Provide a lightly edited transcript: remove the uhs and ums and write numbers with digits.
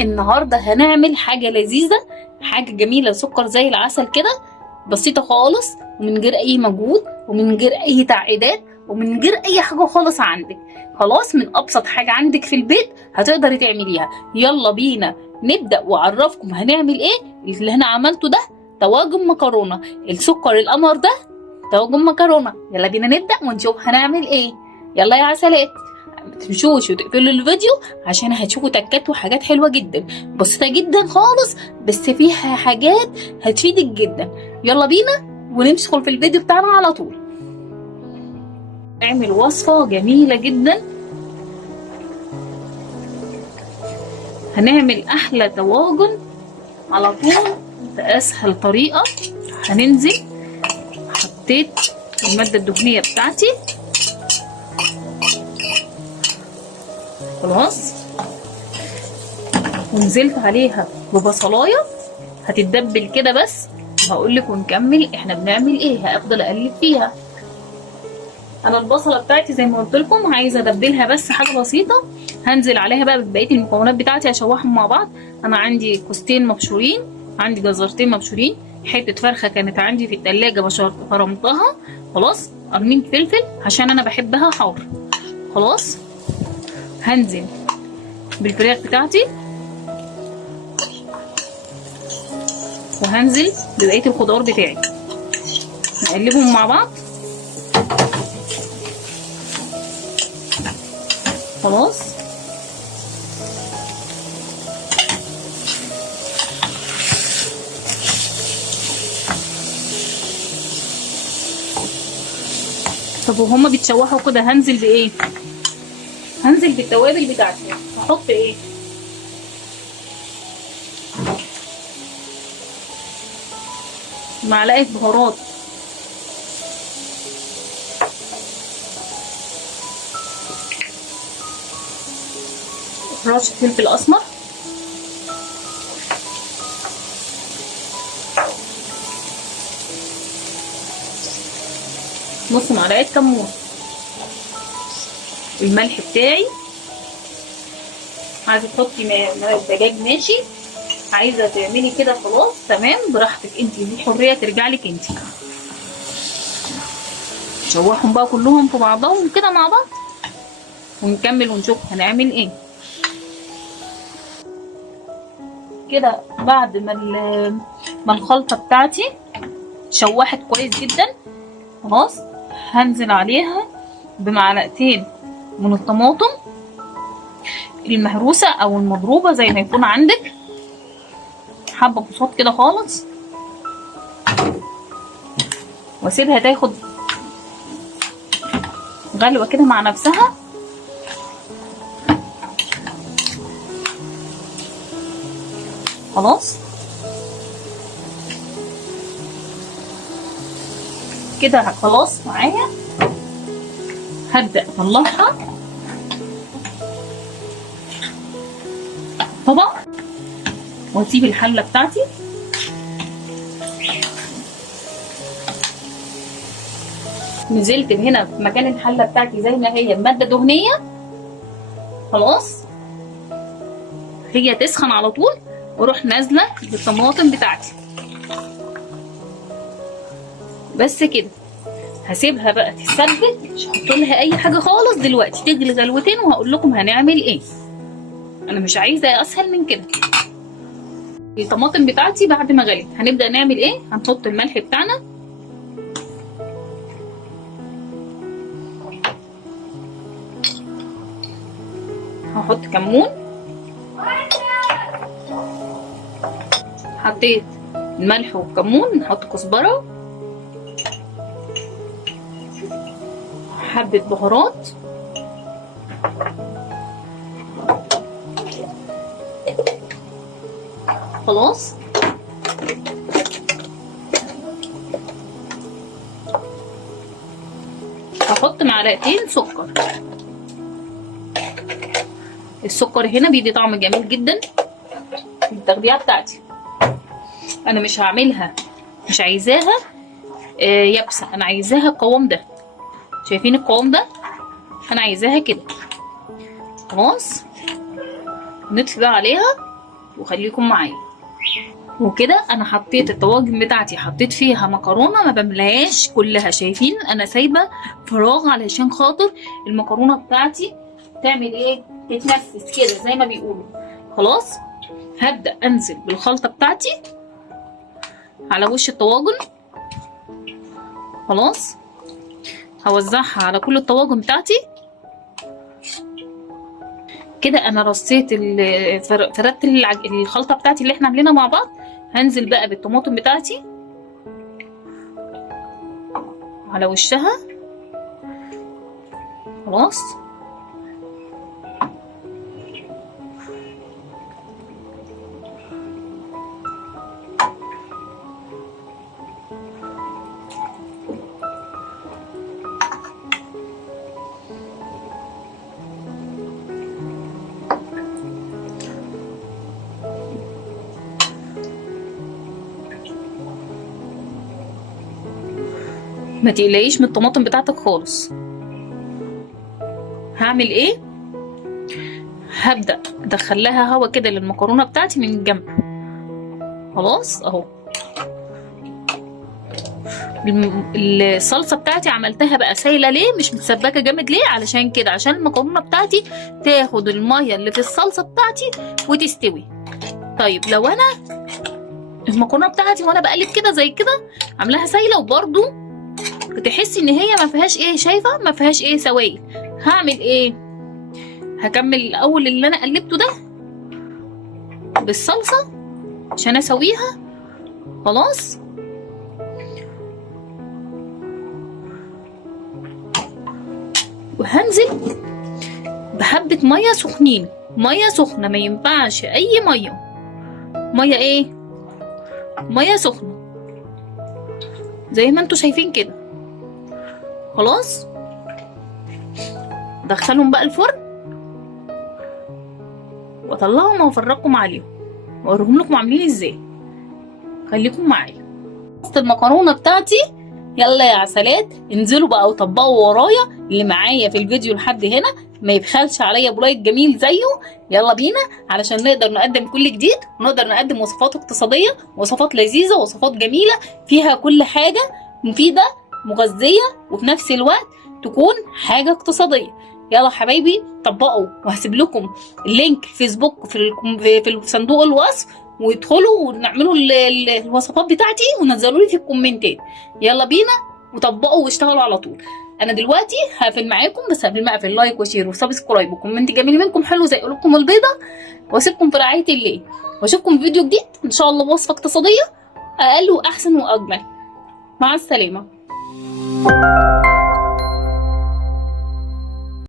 النهارده هنعمل حاجه لذيذه، حاجه جميله، سكر زي العسل كده، بسيطه خالص ومن غير اي مجهود ومن غير اي تعقيدات ومن غير اي حاجه خالص عندك. خلاص، من ابسط حاجه عندك في البيت هتقدري تعمليها. يلا بينا نبدا واعرفكم هنعمل ايه. اللي انا عملته ده طواجن مكرونه، السكر القمر ده طواجن مكرونه. يلا بينا نبدا ونشوف هنعمل ايه. يلا يا عسلات، ما تمشوش وتقفلوا الفيديو عشان هتشوفوا تكات وحاجات حلوه جدا، بسيطه جدا خالص، بس فيها حاجات هتفيدك جدا. يلا بينا وندخل في الفيديو بتاعنا على طول. نعمل وصفه جميله جدا، هنعمل احلى طواجن على طول باسهل طريقه. هننزل، حطيت الماده الدهنيه بتاعتي خلاص، ونزلت عليها ببصلايه هتتدبل كده بس، وهقول لك ونكمل احنا بنعمل ايه. هفضل اقلب فيها. انا البصله بتاعتي زي ما قلت لكم عايزه ادبلها بس حاجه بسيطه. هنزل عليها بقى ببقيه المكونات بتاعتي اشوحهم مع بعض. انا عندي كوستين مبشورين، عندي جزرتين مبشورين، حته فرخه كانت عندي في التلاجة فرمتها خلاص، قرنين فلفل عشان انا بحبها حار خلاص. هنزل بالفراخ بتاعتي، وهنزل ببقيه الخضار بتاعي، نقلبهم مع بعض خلاص. طب وهما بيتشوحوا كده هنزل بايه؟ هنزل بالتوابل بتاعتي. هحط ايه؟ معلقه بهارات، رشه فلفل اسمر، نص معلقه كمون، الملح بتاعي. عايزه تحطي دجاج ماشي، عايزه تعملي كده خلاص تمام براحتك انت، دي حريه ترجع لك انت. نشوحهم بقى كلهم في بعضهم كده مع بعض ونكمل ونشوف هنعمل ايه. كده بعد ما الخلطه بتاعتي اتشوحت كويس جدا خلاص، هنزل عليها بمعلقتين من الطماطم المهروسه او المضروبه زي ما يكون عندك، حبه بصوت كده خالص، واسيبها تاخد غلوه كده مع نفسها. خلاص كده خلاص معايا. هبدأ اطلعها طبق واسيب الحله بتاعتي. نزلت هنا في مكان الحله بتاعتي زي ما هي بماده دهنيه خلاص، هي تسخن على طول، واروح نازله بالطماطم بتاعتي بس كده. هسيبها بقى تتسبك، مش هحط لها اي حاجه خالص دلوقتي، تغلي غلوتين وهقول لكم هنعمل ايه. انا مش عايزه اسهل من كده. الطماطم بتاعتي بعد ما غلت هنبدا نعمل ايه. هنحط الملح بتاعنا، هحط كمون، حطيت الملح والكمون، نحط كزبره، حبه بهارات، خلاص. هحط معلقتين سكر. السكر هنا بيدي طعم جميل جدا في التغذيه بتاعتي. انا مش هعملها، مش عايزاها يابسه، انا عايزاها القوام ده. شايفين القوام ده؟ انا عايزاها كده خلاص نطفي بقى عليها وخليكم معايا. وكده انا حطيت الطواجن بتاعتي، حطيت فيها مكرونه ما بملاهاش كلها، شايفين انا سايبه فراغ علشان خاطر المكرونه بتاعتي تعمل ايه، تتنفس كده زي ما بيقولوا. خلاص هبدا انزل بالخلطه بتاعتي على وش الطواجن. خلاص هوزعها على كل الطواجن بتاعتي كده. انا رصيت فردت الخلطه بتاعتي اللي احنا عاملينها مع بعض. هنزل بقى بالطماطم بتاعتي على وشها. خلاص ما تقلقيش من الطماطم بتاعتك خالص. هعمل ايه، هبدأ ادخل لها هوا كده للمكرونه بتاعتي من الجنب. خلاص اهو الصلصه بتاعتي عملتها بقى سايله ليه، مش متسبكه جامد ليه، علشان كده عشان المكرونه بتاعتي تاخد الميه اللي في الصلصه بتاعتي وتستوي. طيب لو انا المكرونه بتاعتي وانا بقلب كده زي كده عاملاها سايله وبرده تحسي ان هي ما فيهاش ايه، شايفه ما فيهاش ايه سوائل، هعمل ايه، هكمل الاول اللي انا قلبته ده بالصلصه عشان اسويها. خلاص وهنزل بحبه ميه سخنين، ميه سخنه، ما ينفعش اي ميه ايه، ميه سخنه زي ما انتوا شايفين كده. خلاص دخلهم بقى الفرن واطلعهم وافرجكم عليهم واوريهم لكم عاملين ازاي. خليكم معايا. خلصت المكرونه بتاعتي، يلا يا عسلات انزلوا بقى وطبقوا ورايا اللي معايا في الفيديو لحد هنا، ما يبخلش عليا بلايك جميل زيه. يلا بينا علشان نقدر نقدم كل جديد، ونقدر نقدم وصفات اقتصاديه، وصفات لذيذه، وصفات جميله فيها كل حاجه مفيده مغذيه وفي نفس الوقت تكون حاجه اقتصاديه. يلا حبايبي طبقوا، وهسيب لكم اللينك الفيسبوك في صندوق الوصف، وادخلوا ونعملوا الوصفات بتاعتي ونزلوا لي في الكومنتات. يلا بينا وطبقوا واشتغلوا على طول. انا دلوقتي هقفل معاكم، بس قبل ما اقفل لايك وشير وسبسكرايب وكومنت جميل منكم حلو زي قلوبكم البيضه، واسيبكم في رعايه الله، واشوفكم في فيديو جديد ان شاء الله بوصفه اقتصاديه اقل واحسن واجمل. مع السلامه.